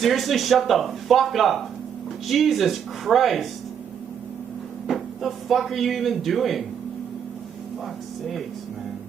seriously, shut the fuck up. Jesus Christ. What the fuck are you even doing? Fuck's sakes, man.